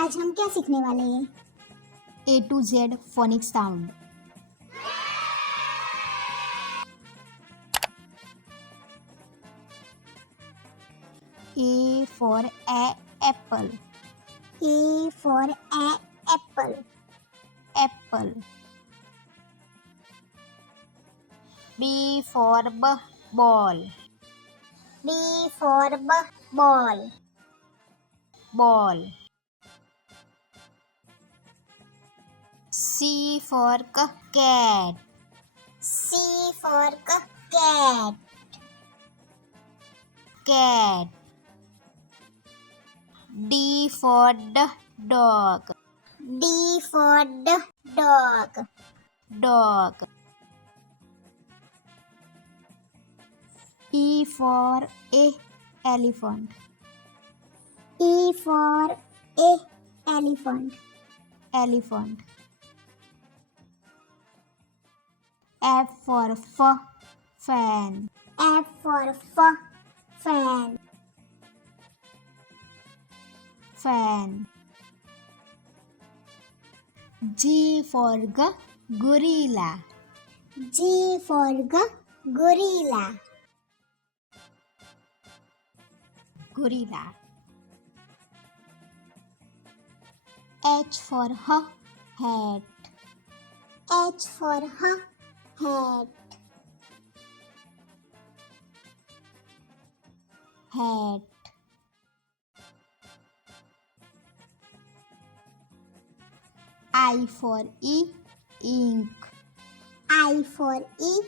आज हम क्या सीखने वाले हैं? A to Z phonics sound. A for apple. A for apple. Apple. B for ball. B for ball. Ball. C for cat. C for cat. Cat. D for dog. D for dog. Dog. E for elephant. E for elephant. Elephant. F for fan. F for fan. Fan. G for gorilla. G for gorilla. Gorilla. H for hat. H for hat. Hat. I for ink. I for ink.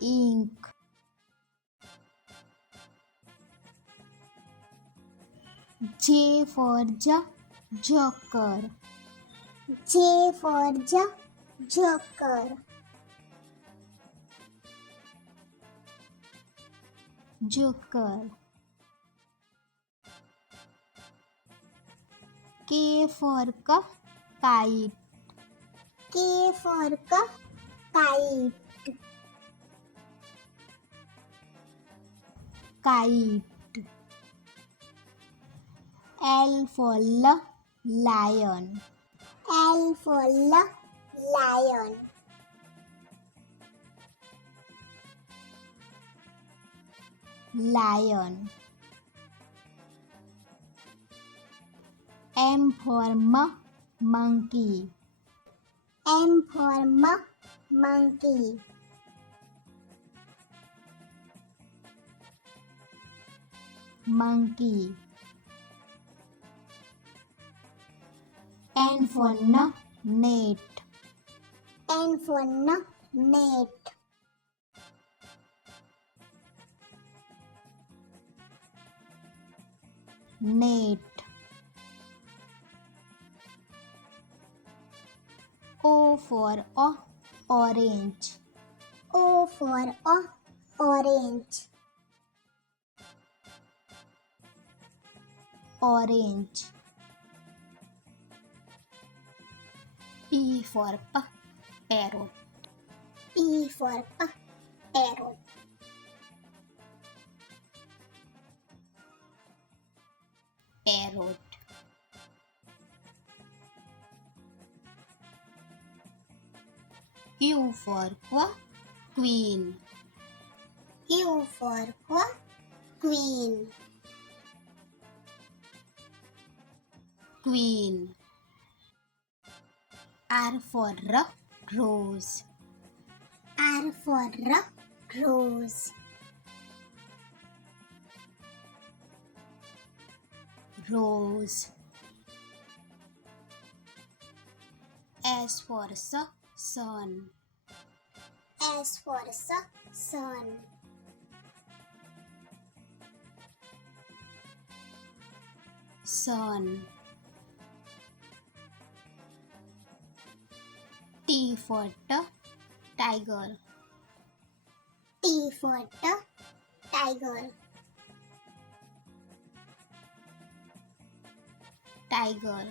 Ink. J for joker. J for joker. Joker. K for kite. K for kite. Kite. L for lion. L for lion. Lion. M for monkey. M for monkey. Monkey. N for net. N for net. Net. O for orange. O for orange. Orange. P for parrot. P for parrot. Parrot. Q for queen. Q for queen. Queen. R for rose. R for rose. Rose. S for sun. S for sun. Sun. T for tiger. T for tiger. Tiger.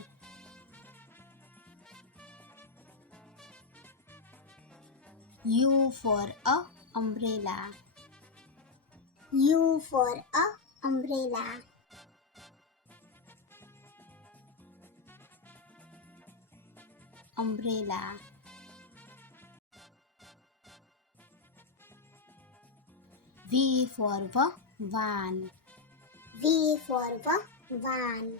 U for umbrella. U for umbrella. Umbrella. V for van. V for van.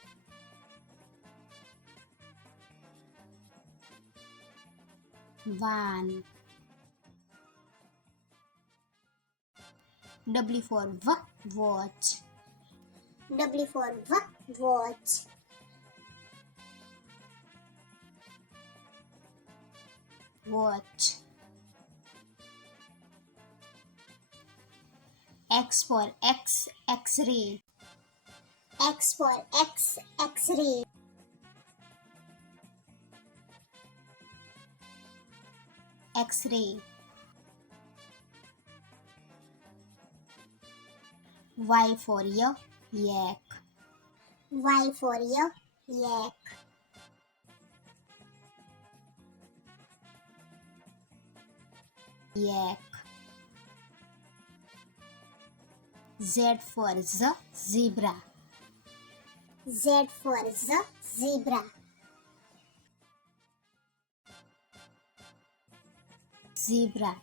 Van. W for watch. W for watch. Watch. X for X-ray. X for X-ray. X-ray. Y for yak. Y for yak. Yak. Z for zebra. Z for zebra. Zebra.